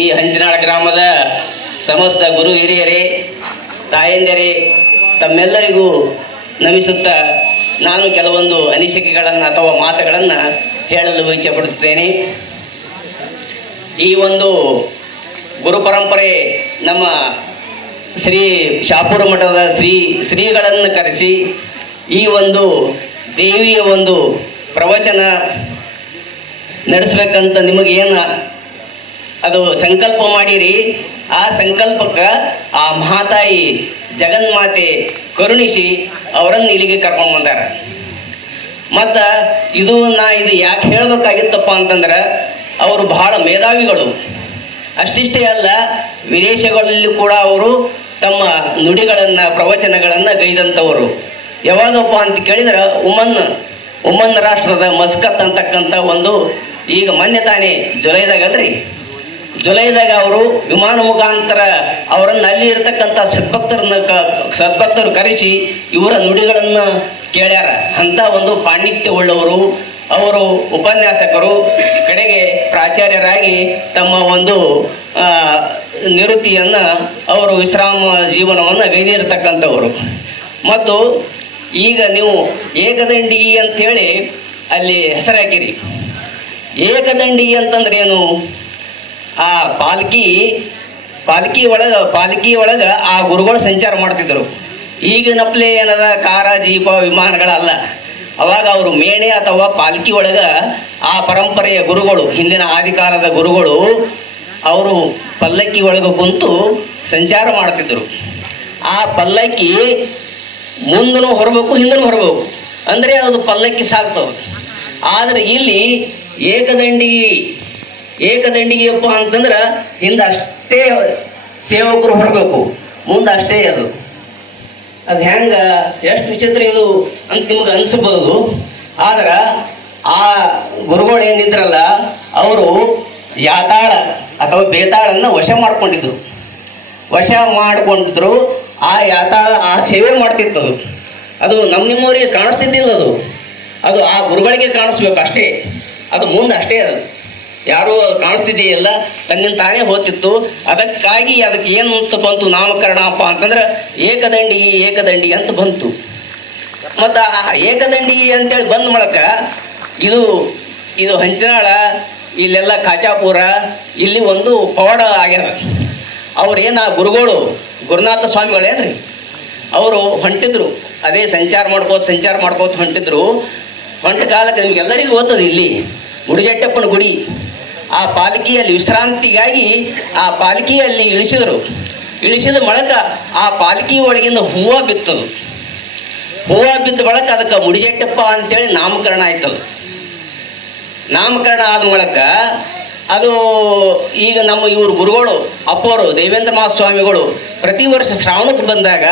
ಈ ಹಂಚಿನಾಳ ಗ್ರಾಮದ ಸಮಸ್ತ ಗುರು ಹಿರಿಯರೇ, ತಾಯಂದಿರೇ, ತಮ್ಮೆಲ್ಲರಿಗೂ ನಮಿಸುತ್ತಾ ನಾನು ಕೆಲವೊಂದು ಅನಿಸಿಕೆಗಳನ್ನು ಅಥವಾ ಮಾತುಗಳನ್ನು ಹೇಳಲು ಇಚ್ಛೆಪಡುತ್ತೇನೆ ಈ ಒಂದು ಗುರು ಪರಂಪರೆ ನಮ್ಮ ಶ್ರೀ ಶಾಪುರ ಮಠದ ಶ್ರೀ ಶ್ರೀಗಳನ್ನು ಕರೆಸಿ ಈ ಒಂದು ದೇವಿಯ ಒಂದು ಪ್ರವಚನ ನಡೆಸಬೇಕಂತ ನಿಮಗೇನು ಅದು ಸಂಕಲ್ಪ ಮಾಡಿರಿ. ಆ ಸಂಕಲ್ಪಕ್ಕೆ ಆ ಮಹಾತಾಯಿ ಜಗನ್ಮಾತೆ ಕರುಣಿಸಿ ಅವರನ್ನು ಇಲ್ಲಿಗೆ ಕರ್ಕೊಂಡು ಬಂದಾರ. ಮತ್ತು ಇದು ನಾ ಇದು ಯಾಕೆ ಹೇಳಬೇಕಾಗಿತ್ತಪ್ಪ ಅಂತಂದ್ರೆ ಅವರು ಬಹಳ ಮೇಧಾವಿಗಳು. ಅಷ್ಟಿಷ್ಟೇ ಅಲ್ಲ, ವಿದೇಶಗಳಲ್ಲಿ ಕೂಡ ಅವರು ತಮ್ಮ ನುಡಿಗಳನ್ನು, ಪ್ರವಚನಗಳನ್ನು ಗೈದಂಥವರು ಯಾವಾಗಪ್ಪ ಅಂತ ಕೇಳಿದ್ರೆ ಉಮನ್ ಉಮನ್ ರಾಷ್ಟ್ರದ ಮಸ್ಕತ್ ಅಂತಕ್ಕಂಥ ಒಂದು ಈಗ ಮೊನ್ನೆ ತಾನೇ ಜುಲೈದಾಗ ಅಲ್ರಿ ಜುಲೈದಾಗ ಅವರು ವಿಮಾನ ಮುಖಾಂತರ ಅವರನ್ನು ಅಲ್ಲಿ ಇರತಕ್ಕಂಥ ಸದ್ಭಕ್ತರನ್ನ ಸದ್ಭಕ್ತರು ಕರೆಸಿ ಇವರ ನುಡಿಗಳನ್ನು ಕೇಳ್ಯಾರ. ಅಂಥ ಒಂದು ಪಾಂಡಿತ್ಯ ಉಳ್ಳವರು ಅವರು ಉಪನ್ಯಾಸಕರು, ಕಡೆಗೆ ಪ್ರಾಚಾರ್ಯರಾಗಿ ತಮ್ಮ ಒಂದು ನಿವೃತ್ತಿಯನ್ನು ಅವರು ವಿಶ್ರಾಮ ಜೀವನವನ್ನು ಗೈದಿರ್ತಕ್ಕಂಥವರು ಮತ್ತು ಈಗ ನೀವು ಏಕದಂಡಿಗೆ ಅಂಥೇಳಿ ಅಲ್ಲಿ ಹೆಸರಾಕಿರಿ. ಏಕದಂಡಿಗೆ ಅಂತಂದ್ರೆ ಏನು ಆ ಪಾಲ್ಕಿ ಪಾಲ್ಕಿ ಒಳಗೆ ಪಾಲ್ಕಿ ಒಳಗೆ ಆ ಗುರುಗಳು ಸಂಚಾರ ಮಾಡ್ತಿದ್ದರು. ಈಗಿನಪ್ಲೆ ಏನದ? ಕಾರ ಜೀಪ ವಿಮಾನಗಳಲ್ಲ. ಅವಾಗ ಅವರು ಮೇಣೆ ಅಥವಾ ಪಾಲ್ಕಿ ಒಳಗೆ ಆ ಪರಂಪರೆಯ ಗುರುಗಳು, ಹಿಂದಿನ ಆದಿಕಾಲದ ಗುರುಗಳು, ಅವರು ಪಲ್ಲಕ್ಕಿ ಒಳಗೆ ಕುಂತು ಸಂಚಾರ ಮಾಡ್ತಿದ್ದರು. ಆ ಪಲ್ಲಕ್ಕಿ ಮುಂದನು ಹೊರಬೇಕು, ಹಿಂದನು ಹೊರಬೇಕು. ಅಂದರೆ ಅದು ಪಲ್ಲಕ್ಕಿ ಸಾಗ್ತವೆ ಆದರೆ ಇಲ್ಲಿ ಏಕದಂಡಿಗೆ ಏಕದಂಡಿಗೆಯಪ್ಪ ಅಂತಂದ್ರೆ ಹಿಂದೆ ಅಷ್ಟೇ ಸೇವಕರು ಹೊರಬೇಕು. ಮುಂದೆ ಅಷ್ಟೇ ಅದು. ಅದು ಹೆಂಗೆ ಎಷ್ಟು ವಿಚಿತ್ರ ಇದು ಅಂತ ನಿಮ್ಗೆ ಅನಿಸ್ಬೋದು ಆದ್ರೆ ಆ ಗುರುಗಳು ಏನಿದ್ರಲ್ಲ ಅವರು ಯಾತಾಳ ಅಥವಾ ಬೇತಾಳನ್ನು ವಶ ಮಾಡ್ಕೊಂಡಿದ್ರು. ವಶ ಮಾಡಿಕೊಂಡಿದ್ರು, ಆ ಯಾತಾಳ ಆ ಸೇವೆ ಮಾಡ್ತಿತ್ತು ಅದು. ಅದು ನಮ್ಮ ನಿಮ್ಮವರಿಗೆ ಕಾಣಿಸ್ತಿದ್ದಿಲ್ಲ ಅದು. ಅದು ಆ ಗುರುಗಳಿಗೆ ಕಾಣಿಸ್ಬೇಕು ಅಷ್ಟೇ. ಅದು ಮುಂದೆ ಅಷ್ಟೇ ಅದು. ಯಾರೂ ಕಾಣಿಸ್ತಿದೆಯಲ್ಲ, ತನ್ನಿಂದ ತಾನೇ ಹೋಗ್ತಿತ್ತು ಅದಕ್ಕಾಗಿ ಅದಕ್ಕೆ ಏನು ಅಂತ ಬಂತು? ನಾಮಕರಣಪ್ಪ ಅಂತಂದ್ರೆ, ಏಕದಂಡಿ ಏಕದಂಡಿ ಅಂತ ಬಂತು. ಮತ್ತು ಏಕದಂಡಿ ಅಂತೇಳಿ ಬಂದ ಮೂಲಕ ಇದು ಇದು ಹಂಚಿನಾಳ, ಇಲ್ಲೆಲ್ಲ ಕಾಚಾಪುರ, ಇಲ್ಲಿ ಒಂದು ಪವಾಡ ಆಗ್ಯಾರ. ಆ ಗುರುಗಳು, ಗುರುನಾಥ ಸ್ವಾಮಿಗಳೇನ್ರಿ ಅವರು ಹೊಂಟಿದ್ರು. ಅದೇ ಸಂಚಾರ ಮಾಡ್ಕೋತ ಸಂಚಾರ ಮಾಡ್ಕೋತ ಹೊಂಟಿದ್ರು. ಹೊಂಟ ಕಾಲಕ್ಕೆ ನಿಮ್ಗೆಲ್ಲರಿಗೂ ಓದ್ತದೆ ಇಲ್ಲಿ ಮುಡಿಜಟ್ಟಪ್ಪನ ಗುಡಿ. ಆ ಪಾಲಕಿಯಲ್ಲಿ ವಿಶ್ರಾಂತಿಗಾಗಿ ಆ ಪಾಲಕಿಯಲ್ಲಿ ಇಳಿಸಿದರು. ಇಳಿಸಿದ ಬಳಕ ಆ ಪಾಲಕಿ ಒಳಗಿಂದ ಹೂವು ಬಿತ್ತದು. ಹೂವು ಬಿದ್ದ ಬಳಕ ಅದಕ್ಕೆ ಮುಡಿಜೆಟ್ಟಪ್ಪ ಅಂತೇಳಿ ನಾಮಕರಣ ಆಯ್ತದ. ನಾಮಕರಣ ಆದ ಮೂಲಕ ಅದು ಈಗ ನಮ್ಮ ಇವರು ಗುರುಗಳು ಅಪ್ಪವರು ದೇವೇಂದ್ರ ಮಹಾಸ್ವಾಮಿಗಳು ಪ್ರತಿ ವರ್ಷ ಶ್ರಾವಣಕ್ಕೆ ಬಂದಾಗ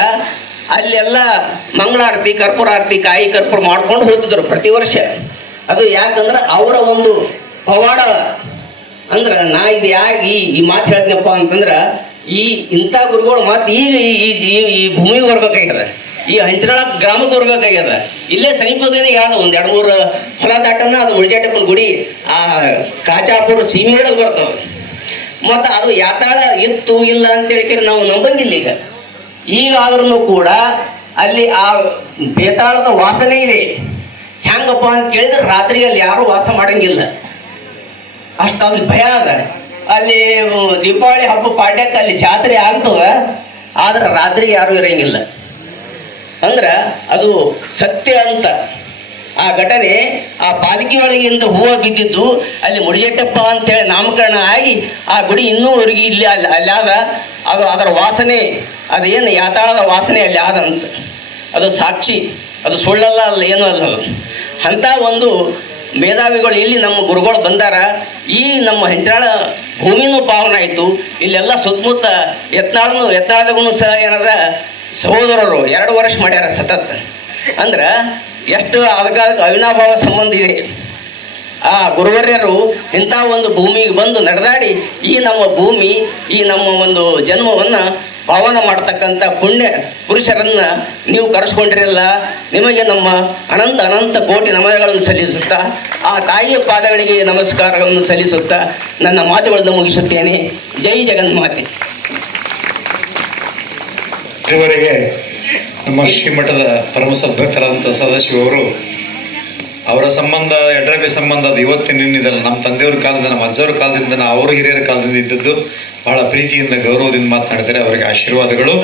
ಅಲ್ಲೆಲ್ಲ ಮಂಗಳಾರತಿ ಕರ್ಪೂರಾರತಿ ಕಾಯಿ ಕರ್ಪೂರ ಮಾಡ್ಕೊಂಡು ಹೋಗ್ತಿದ್ರು ಪ್ರತಿ ವರ್ಷ. ಅದು ಯಾಕಂದ್ರೆ ಅವರ ಒಂದು ಪವಾಡ ಅಂದ್ರೆ ನಾ ಇದು ಯಾಕೆ ಈ ಮಾತು ಹೇಳ್ತೀನಪ್ಪ ಅಂತಂದ್ರೆ ಈ ಇಂಥ ಗುರುಗಳು ಮಾತು ಈಗ ಈ, ಈ- ಭೂಮಿಗೆ ಬರ್ಬೇಕಾಗ್ಯದ. ಈ ಹಂಚನಾಳ ಗ್ರಾಮಕ್ಕೆ ಬರ್ಬೇಕಾಗ್ಯದ. ಇಲ್ಲೇ ಸಮೀಪದಲ್ಲಿ ಯಾವ್ದು ಒಂದು ಎರಡು ಮೂರು ಹೊಲ ದಾಟನ ಅದು ಮುಳಿಚಾಟಪ್ಪನ ಗುಡಿ, ಆ ಕಾಚಾಪುರ ಸೀಮೆ ಒಳಗೆ ಬರ್ತವೆ. ಮತ್ತು ಅದು ಯಾತಾಳ ಇತ್ತು ಇಲ್ಲ ಅಂತ ಹೇಳ್ಕರಿ ನಾವು ನಂಬಂಗಿಲ್ಲ ಈಗ. ಈಗ ಆದ್ರೂ ಕೂಡ ಅಲ್ಲಿ ಆ ಬೇತಾಳದ ವಾಸನೆ ಇದೆ. ಹೆಂಗಪ್ಪ ಅಂತ ಕೇಳಿದ್ರೆ ರಾತ್ರಿ ಅಲ್ಲಿ ಯಾರು ವಾಸ ಮಾಡಂಗಿಲ್ಲ. ಅಷ್ಟು ಅಲ್ಲಿ ಭಯ ಅದ. ಅಲ್ಲಿ ದೀಪಾವಳಿ ಹಬ್ಬ ಪಾಡ್ಯಕ್ಕೆ ಅಲ್ಲಿ ಜಾತ್ರೆ ಆಗ್ತವ ಆದ್ರೆ ರಾತ್ರಿ ಯಾರು ಇರಂಗಿಲ್ಲ. ಅಂದ್ರೆ ಅದು ಸತ್ಯ ಅಂತ. ಆ ಘಟನೆ ಆ ಪಾಲಿಕೆ ಒಳಗಿಂದ ಹೂವು ಬಿದ್ದಿದ್ದು, ಅಲ್ಲಿ ಮುಡಿಜೆಟ್ಟಪ್ಪ ಅಂತೇಳಿ ನಾಮಕರಣ ಆಗಿ ಆ ಗುಡಿ ಇನ್ನೂವರೆಗೆ ಇಲ್ಲಿ ಅಲ್ಲಿ ಅಲ್ಲಿ ಆದ. ಅದು ಅದರ ವಾಸನೆ, ಅದೇನು ಯಾತಾಳದ ವಾಸನೆ ಅಲ್ಲಿ ಆದಂತ ಅದು ಸಾಕ್ಷಿ, ಅದು ಸುಳ್ಳಲ್ಲ ಅಲ್ಲ, ಏನೂ ಅಲ್ಲ ಅದು. ಅಂಥ ಒಂದು ಮೇಧಾವಿಗಳು ಇಲ್ಲಿ ನಮ್ಮ ಗುರುಗಳು ಬಂದಾರ. ಈ ನಮ್ಮ ಹೆಂಚಾಳ ಭೂಮಿನೂ ಪಾವನ ಆಯಿತು. ಇಲ್ಲೆಲ್ಲ ಸುತ್ತಮುತ್ತ ಎತ್ನಾಳನು ಎತ್ನಾಳದಾಗೂ ಸಹ ಏನಾರ ಸಹೋದರರು ಎರಡು ವರ್ಷ ಮಾಡ್ಯಾರ ಸತತ್. ಅಂದ್ರೆ ಎಷ್ಟು ಅದಕ್ಕೆ ಅವಿನಾಭಾವ ಸಂಬಂಧ ಇದೆ. ಆ ಗುರುವರ್ಯರು ಇಂಥ ಒಂದು ಭೂಮಿಗೆ ಬಂದು ನಡೆದಾಡಿ ಈ ನಮ್ಮ ಭೂಮಿ, ಈ ನಮ್ಮ ಒಂದು ಜನ್ಮವನ್ನು ಪಾವನ ಮಾಡತಕ್ಕಂಥ ಪುಣ್ಯ ಪುರುಷರನ್ನ ನೀವು ಕರೆಸ್ಕೊಂಡಿರಲ್ಲ, ನಿಮಗೆ ನಮ್ಮ ಅನಂತ ಅನಂತ ಕೋಟಿ ನಮನಗಳನ್ನು ಸಲ್ಲಿಸುತ್ತಾ, ಆ ತಾಯಿಯ ಪಾದಗಳಿಗೆ ನಮಸ್ಕಾರಗಳನ್ನು ಸಲ್ಲಿಸುತ್ತಾ ನನ್ನ ಮಾತುಗಳನ್ನು ಮುಗಿಸುತ್ತೇನೆ. ಜೈ ಜಗನ್ಮಾತೆ. ಇದುವರೆಗೆ ನಮ್ಮ ಶ್ರೀಮಠದ ಪರಮ ಸದ್ಭಕ್ತರಾದಂಥ ಸದಾಶಿವರು ಅವರ ಸಂಬಂಧ ಎಡ್ರಬಿ ಸಂಬಂಧ ಅದು ನಿನ್ನಿದೆಲ್ಲ ನಮ್ಮ ತಂದೆಯವ್ರ ಕಾಲದಿಂದ, ನಮ್ಮ ಅಜ್ಜವ್ರ ಕಾಲದಿಂದ ಅವರು ಹಿರಿಯರ ಕಾಲದಿಂದ ಇದ್ದದ್ದು ಬಹಳ ಪ್ರೀತಿಯಿಂದ ಗೌರವದಿಂದ ಮಾತನಾಡಿದರೆ ಅವರಿಗೆ ಆಶೀರ್ವಾದಗಳು.